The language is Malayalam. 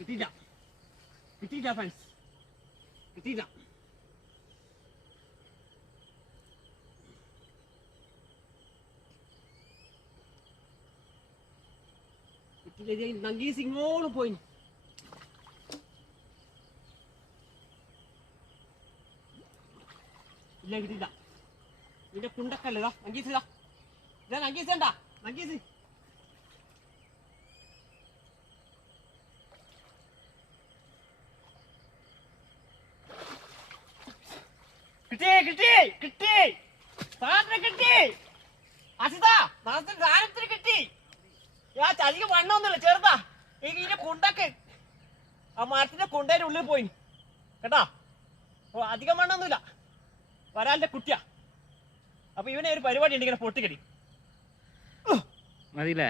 കിട്ടിയില്ല കിട്ടിയില്ല ഫ്രണ്ട്സ്, കിട്ടിയില്ല. നങ്കീസ് ഇങ്ങോട്ട് പോയി. ഇല്ല കിട്ടിയില്ല. ഇതിന്റെ കുണ്ടക്കല്ലേ ഇതാ നങ്കീസ്, ഇതാ ഇതാ നങ്കീസ് ഉണ്ടാ നങ്കീസ്. കിട്ടി കിട്ടി കിട്ടി, സാധനം കിട്ടി. അസിതാ സാധനത്തിന് കിട്ടി. ഞാൻ അധികം വണ്ണമൊന്നുമില്ല, ചെറുതാ. ഇതിന്റെ കുണ്ടക്ക് ആ മരത്തിന്റെ കുണ്ടേന്റെ ഉള്ളിൽ പോയി കേട്ടാ. അധികം വണ്ണമൊന്നുമില്ല, വരാലിന്റെ കുട്ടിയാ. അപ്പൊ ഇവനെ ഒരു പരിപാടി ഉണ്ട്, ഇങ്ങനെ പൊട്ടിക്കടി മതിയില്ലേ?